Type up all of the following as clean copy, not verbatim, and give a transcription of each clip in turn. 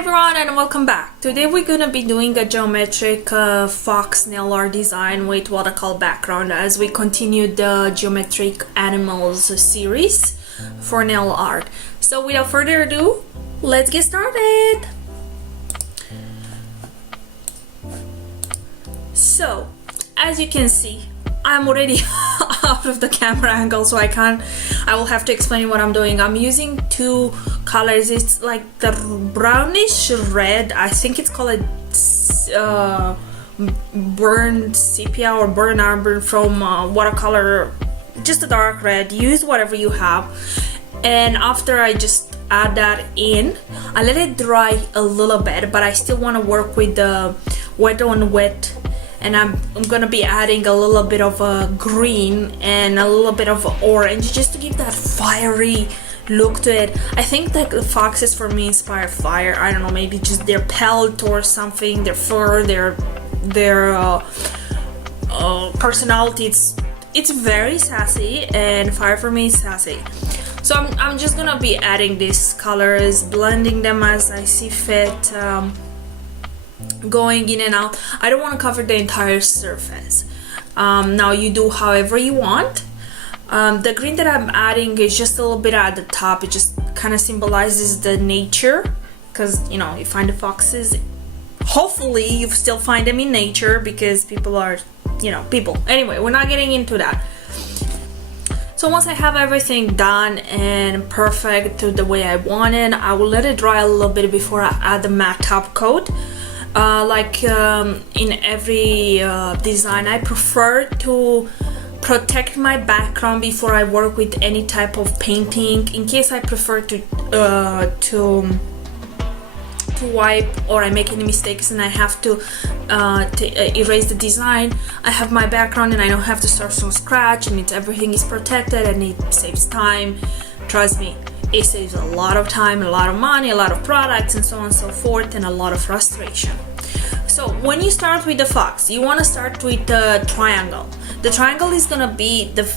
everyone, and welcome back. Today we're gonna be doing a geometric fox nail art design with watercolor background as we continue the geometric animals series for nail art. So without further ado, let's get started. So as you can see, I'm already out of the camera angle, so I will have to explain what I'm doing. I'm using two colors. It's like the brownish red, I think it's called burnt sepia or burnt umber from watercolor, just a dark red. Use whatever you have. And after I just add that in, I let it dry a little bit, but I still want to work with the wet on wet. And I'm gonna be adding a little bit of a green and a little bit of orange just to give that fiery look to it. I think that the foxes for me inspire fire. I don't know, maybe just their pelt or something, their fur, their personality. It's very sassy, and fire for me is sassy. So I'm just gonna be adding these colors, blending them as I see fit. Going in and out. I don't want to cover the entire surface. Now you do however you want. The green that I'm adding is just a little bit at the top. It just kind of symbolizes the nature, because you know, you find the foxes, hopefully you still find them in nature, because people are, you know, people. Anyway, we're not getting into that. So once I have everything done and perfect to the way I want it, I will let it dry a little bit before I add the matte top coat. In every design, I prefer to protect my background before I work with any type of painting, in case I prefer to wipe or I make any mistakes and I have to erase the design. I have my background and I don't have to start from scratch, and everything is protected, and it saves time. Trust me, it saves a lot of time, a lot of money, a lot of products, and so on and so forth, and a lot of frustration. So when you start with the fox, you want to start with the triangle. The triangle is gonna be the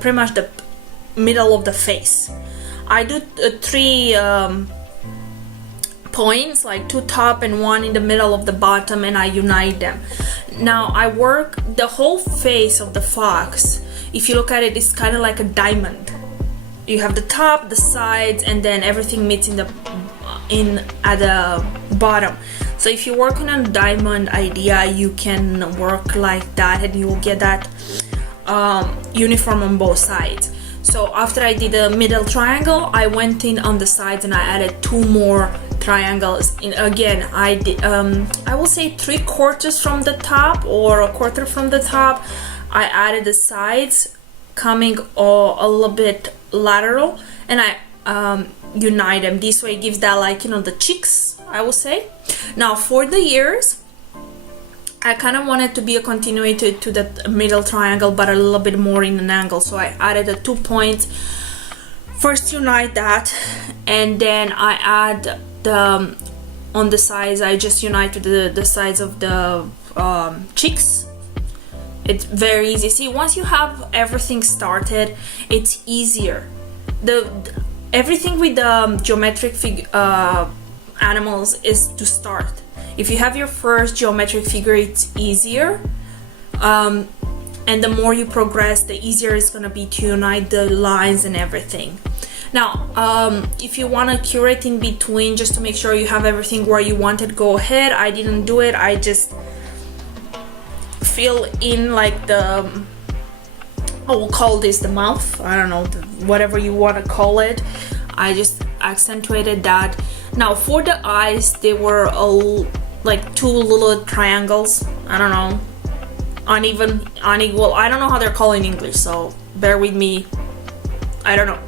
pretty much the middle of the face. I do three points, like two top and one in the middle of the bottom, and I unite them. Now I work the whole face of the fox. If you look at it, it's kind of like a diamond. You have the top, the sides, and then everything meets at the bottom. So if you're working on a diamond idea, you can work like that, and you will get that uniform on both sides. So after I did the middle triangle, I went in on the sides and I added two more triangles. And again, I did I will say 3/4 from the top or 1/4 from the top. I added the sides coming a little bit lateral, and I unite them. This way it gives that, like, you know, the cheeks, I will say. Now for the ears, I kind of wanted to be a continuity to the middle triangle, but a little bit more in an angle, so I added the 2 points. First unite that, and then I add the on the sides, I just unite the sides of the cheeks. It's very easy. See, once you have everything started, it's easier. Everything with the geometric animals is to start. If you have your first geometric figure, it's easier, and the more you progress, the easier it's gonna be to unite the lines and everything. Now if you want to curate in between just to make sure you have everything where you want it, go ahead. I didn't do it. I just fill in like the, I will call this the mouth, I don't know, whatever you want to call it. I just accentuated that. Now for the eyes, they were all like two little triangles. I don't know, unequal, I don't know how they're called in English, so bear with me, I don't know.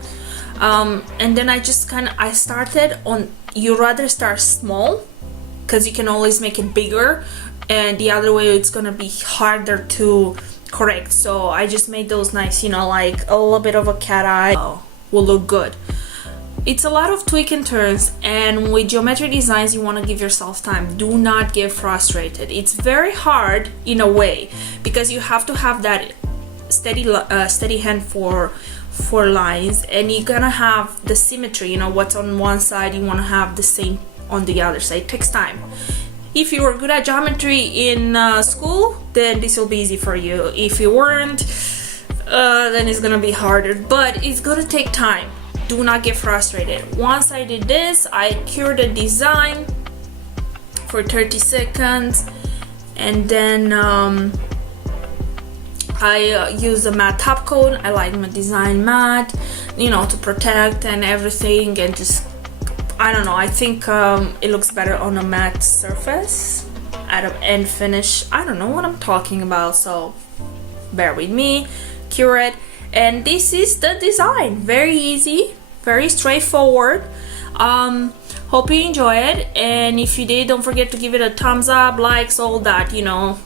And then I just I started on, you rather start small because you can always make it bigger, and the other way it's gonna be harder to correct. So I just made those nice, you know, like a little bit of a cat eye will look good. It's a lot of tweak and turns, and with geometry designs you want to give yourself time. Do not get frustrated. It's very hard in a way, because you have to have that steady hand for lines, and you're gonna have the symmetry, you know, what's on one side you want to have the same on the other side. It takes time. If you were good at geometry in school, then this will be easy for you. If you weren't, then it's gonna be harder, but it's gonna take time. Do not get frustrated. Once I did this, I cured the design for 30 seconds, and then I use the matte top coat. I like my design matte, you know, to protect and everything, and just, I don't know, I think it looks better on a matte surface at an end finish. I don't know what I'm talking about, so bear with me. Cure it, and this is the design. Very easy, very straightforward. Hope you enjoy it, and if you did, don't forget to give it a thumbs up, likes, all that, you know.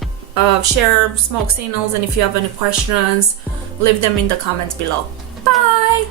Share smoke signals, and if you have any questions, leave them in the comments below. Bye!